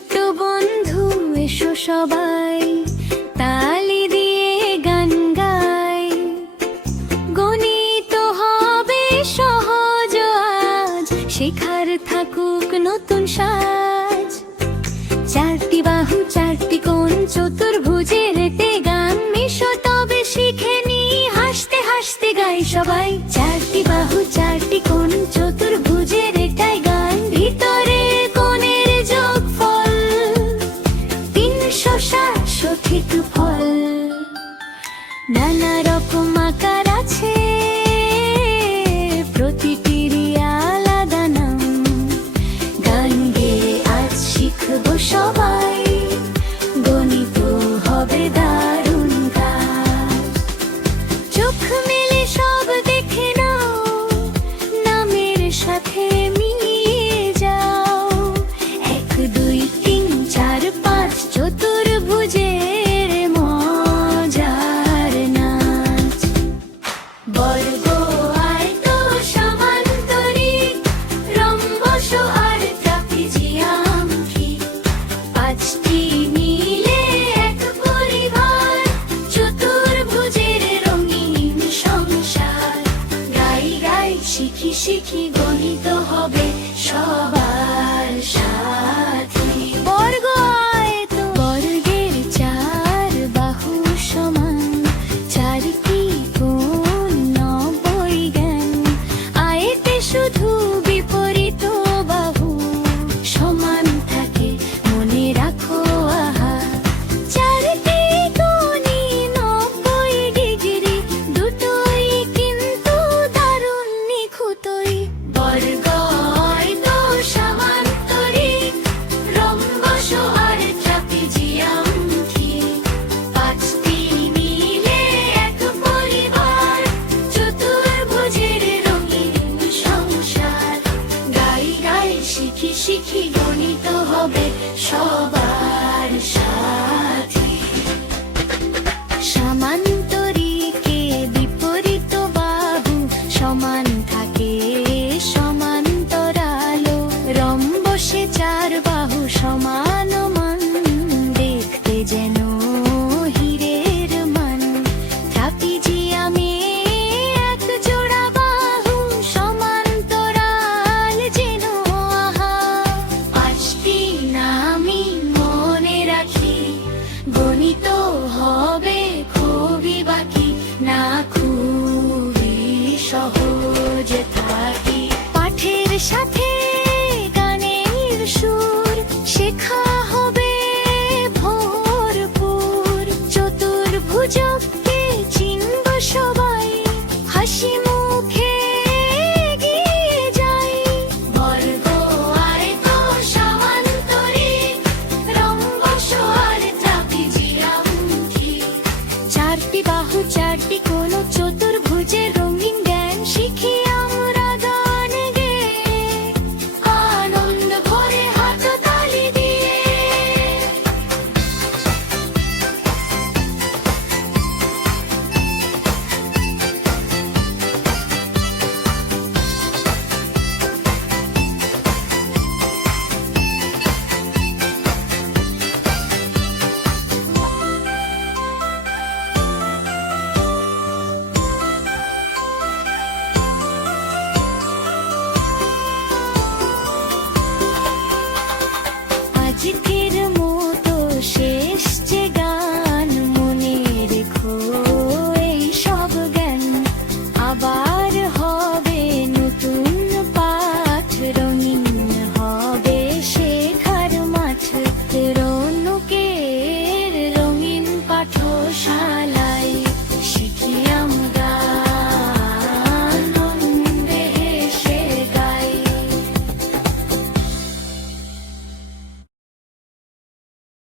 ছোট্ট বন্ধু এসো সবাই তালি দিয়ে গান গাই। গণিত হবে সহজ আজ, শেখার থাকুক নতুন সাজ। চারটি বাহু চারটি কোণ চতুর্ভুজের এতে গান মিশো তবে শিখে নি হাসতে হাসতে গাই সবাই। চারটি বাহু চারটি কোণ চতুর্ভুজের এটাই গান, ভিতরে কোণের যোগফল ৩৬০ সঠিক ফল। নানা রকম আকার আছে, প্রতিটিরই আলাদা নাম। গান গেয়ে আজ শিখবো সবাই, গণিত হবে দারুণ কাজ। চোখ মেলে সব দেখে নাও, নামের সাথে মিলিয়ে যাও। ১ ২ ৩ ৪ ৫ চতুর্ভুজের মজার নাচ। বর্গ আয়ত সমান্তরিক রম্বস আর ট্রাপিজিয়াম ঠিক, পাঁচটি মিলে এক পরিবার, চতুর্ভুজের রঙিন সংসার। গাই গাই শিখি শিখি গণিত হবে সবার সাথী। বর্গ আয়ত বর্গের ৪ বাহু সমান, ৪টি কোণ ৯০ জ্ঞান। আয়তে শুধু বিপরীত বাহু সমান থাকে, মনে রাখো আহা। ৪টি কোণই ৯০ ডিগ্রি, দুটোই কিন্তু দারুণ নিখুঁতই। বর্গ আয়ত সমান্তরিক রম্বস আর ট্রাপিজিয়াম ঠিক, পাঁচটি মিলে এক পরিবার, চতুর্ভুজের রঙিন সংসার। গাই গাই শিখি শিখি গণিত হবে সবার সাথী। সমান্তরিকে বিপরীত বাহু সমান থাকে, সমান্তরালো রম্বসে ৪ বাহু সমান মান, দেখতে যেন হীরের মান। ট্রাপিজিয়ামে ১ জোড়া বাহু সমান্তরাল যেন আহা। ৫টি নামই মনে রাখি, গণিত হবে খুবই বাকি না, খুবই সহজ থাকি। পাঠের সাথে গানের সুর শেখা হবে ভরপুর, চতুর্ভুজকে চিনব সবাই, হাসি মুখে এগিয়ে যাই। বর্গ আয়ত সমান্তরিক রম্বস আর ট্রাপিজিয়াম ঠিক, ৪টি বাহু ৪টি কোণ চতুর্ভুজের রঙিন জ্ঞান। শিখি আমরা গান গেয়ে, আনন্দ ভরে হাততালি দিয়ে। আজকে